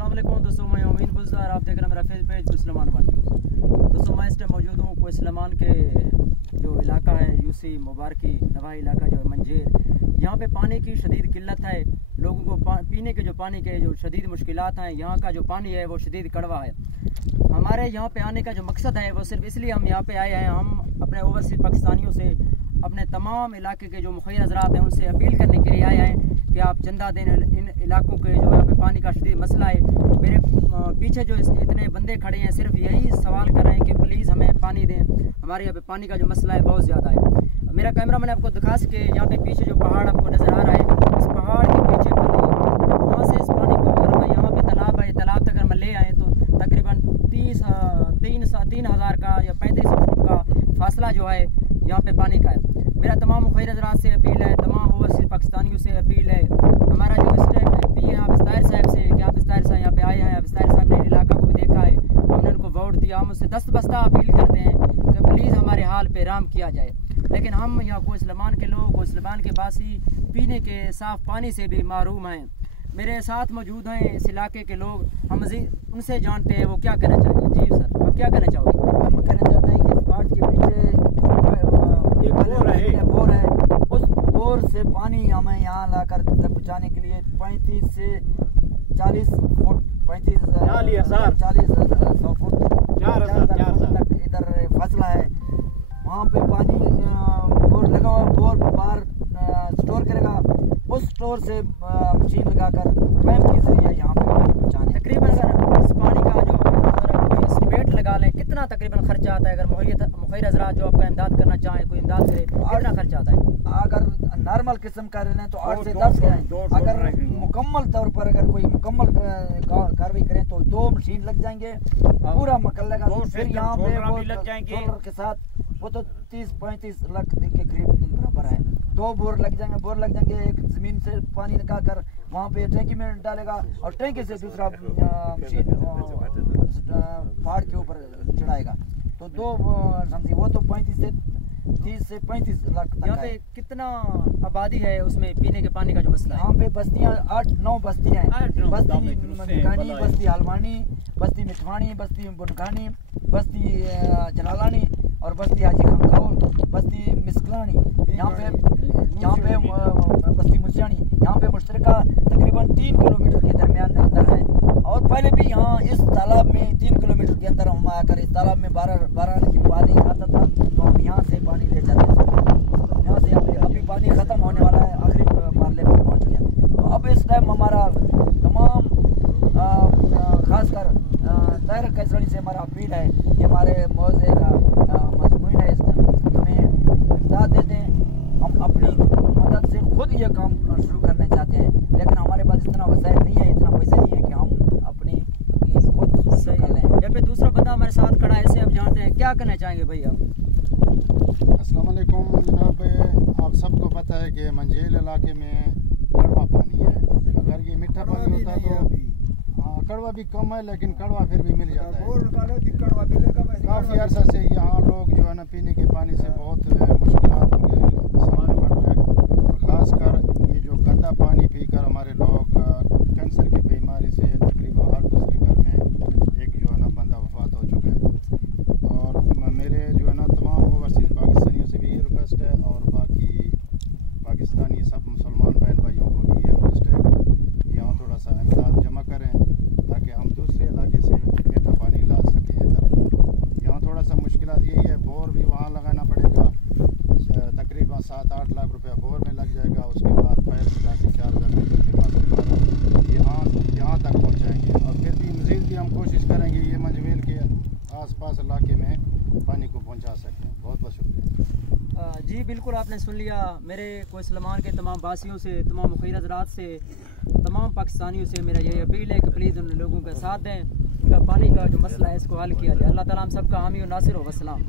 अस्सलाम वालेकुम दोस्तों, मैं अमीन बुज़दार, आप देख रहे हैं मेरा फेस पेज कोइसलमान वन न्यूज़। दोस्तों मैं इस टाइम मौजूद हूँ कोइसलमान के जो इलाका है यूसी मुबारकी नवाही इलाका जो है मंझेर। यहाँ पे पानी की शदीद किल्लत है, लोगों को पीने के जो पानी के जो शदीद मुश्किलात हैं। यहाँ का जो पानी है वो शदीद कड़वा है। हमारे यहाँ पे आने का जो मकसद है वो सिर्फ इसलिए हम यहाँ पे आए हैं, हम अपने ओवरसीज़ पाकिस्तानियों से, अपने तमाम इलाके के जो मुखिर हज़रात हैं उनसे अपील करने के लिए आए हैं कि आप चंदा दें इन इलाकों के जो यहाँ पे पानी का शदीद मसला है। मेरे पीछे जो इतने बंदे खड़े हैं सिर्फ यही सवाल कर रहे हैं कि प्लीज़ हमें पानी दें, हमारे यहाँ पे पानी का जो मसला है बहुत ज़्यादा है। मेरा कैमरा मैंने आपको दिखा सके, यहाँ पे पीछे जो पहाड़ आपको नज़र आ रहा है, इस पहाड़ के पीछे पानी है। वहाँ से इस पानी को अगर मैं यहाँ पे तालाब है, तालाब तक अगर मैं ले आए तो तकरीबन 3,000 का या 3500 फुट का फासला जो है यहाँ पे पानी का है। मेरा तमाम मुखिर हज़रात से अपील है, तमाम ओवरसीज़ पाकिस्तानियों से अपील है, हमारा जो इस टाइम MP है आप इस्तार साहब से कि आप इस्तार साहब यहाँ पे आए हैं, आप इस्तार साहब ने इलाका को भी देखा है, हमने उनको वोट दिया, हम उससे दस्तबस्ता अपील करते हैं कि प्लीज़ हमारे हाल पे रहम किया जाए। लेकिन हम यहाँ कोइसलमान के लोग, कोइसलमान के बासी पीने के साफ़ पानी से भी महरूम हैं। मेरे साथ मौजूद हैं इस इलाके के लोग, हम मज़ीद उनसे जानते हैं वो क्या कहना चाहेंगे। जी सर, आप क्या कहना चाहोगे? हम कहना चाहते हैं कि इस पहाड़ के पीछे एक बोर है, उस बोर से पानी हमें यहाँ लाकर पहुँचाने के लिए 35 से 40 फुट 40,000 फुट 4,000 तक इधर फासला है। वहाँ पे पानी बोर लगा हुआ, बोर बाहर स्टोर करेगा, उस स्टोर से मशीन लगाकर पाइप के जरिए यहाँ पे पानी पहुँचाने। तकरीबन अगर इस पानी का जो अगर एस्टिमेट लगा लें कितना तकरीबन खर्चा आता है, अगर मुखिर हज़रात जो आपका इमदाद करना चाहें, कोई इमदाद करे, कितना खर्चा आता है? अगर नॉर्मल किस्म का लें तो 8 से 10 हैं, अगर मुकम्मल तौर पर अगर कोई मुकम्मल कार्रवाई करें तो 2 मशीन लग जाएंगे, पूरा मकल लगा, फिर यहाँ पे वो सोलर के साथ वो तो 30-35 लाख के करीब बराबर है। 2 बोर लग जाएंगे, एक ज़मीन से पानी निकाल कर वहाँ पे टैंकी में डालेगा और टैंकी से दूसरा मशीन पहाड़ के ऊपर चढ़ाएगा। तो 2 समझिए वो तो 30 से 35 लाख तक। यहाँ पे कितना आबादी है उसमें पीने के पानी का जो मसला है? यहाँ पे बस्तियाँ 8-9 बस्तियाँ हैं, बस्ती मिठगानी, बस्ती हलवानी, बस्ती मिठवानी, बस्ती बुनखानी, बस्ती जलालानी और बस्ती हाजी खानकाउल, बस्ती मिसकलानी, यहाँ पे बस्ती मुंसियानी। यहाँ पे मुश्तरका तकरीबन 3 किलोमीटर के दरमियान अंदर है। और पहले भी यहाँ इस तालाब में 3 किलोमीटर के अंदर हम आकर इस तालाब में 12 की पानी आता था, तो हम यहाँ से पानी ले जाते थे। यहाँ से अभी पानी ख़त्म होने वाला है, आखिरी मारले में पहुँच गया। तो अब इस टाइम हमारा तमाम खासकर दायरा कैसरणी से हमारा अपील है कि हमारे मौजे का मजमून है, इस टाइम हमें इमदाद देते हैं। हम अपनी मदद से खुद ये काम शुरू करना चाहते हैं, लेकिन हमारे पास इतना वसाइल नहीं है, इतना पैसा नहीं है कि हम अपनी खुद शुरू कर लें। यहाँ पे दूसरा बंदा हमारे साथ खड़ा है, इससे आप जानते हैं, क्या कहना चाहेंगे भाई आप? अस्सलाम वालेकुम जनाब, आप सबको पता है कि मंझेल इलाके में कड़वा पानी है। अगर ये मीठा पानी होता तो कड़वा भी कम है, लेकिन कड़वा फिर भी मिल जाता है। काफ़ी अर्सा से यहाँ लोग जो है ना पीने के पानी से बहुत मुश्किलात उनके सामने पड़ रहे हैं। और ख़ासकर ये जो गंदा पानी पीकर हमारे लोग कैंसर की बीमारी से तकरीबन हर दूसरे घर में एक जो है ना बंदा वफात हो चुका है। और मेरे जो है ना तमाम ओवरसीज़ पाकिस्तानियों से भी ये रिक्वेस्ट है और बाकी पाकिस्तानी सब मुसलमान बहन भाइयों को भी ये रिक्वेस्ट है कि यहाँ थोड़ा सा इमदाद जमा करें ताकि हम दूसरे इलाके से मीठा पानी ला सकें इधर। यहाँ थोड़ा सा मुश्किलात यही है, बोर भी वहाँ लगाना पड़ेगा, तकरीबन 7-8 लाख रुपया बोर में लग जाएगा। उसके बाद पैर लगा के 4,000 मीटर के बाद यहाँ तक पहुँचाएँगे। और फिर भी मज़ीद भी हम कोशिश करेंगे ये मंझवेल के आसपास इलाके में पानी को पहुँचा सकें। बहुत बहुत शुक्रिया। जी बिल्कुल, आपने सुन लिया। मेरे कोइसलमान के तमाम वासियों से, तमाम मुखिर हज़रात से, तमाम पाकिस्तानियों से मेरा यही अपील है कि प्लीज़ उन लोगों का साथ दें, पानी का जो मसला है इसको हल किया जाए। अल्लाह ताला हम सबका हामी और नासिर हो। वस्सलाम।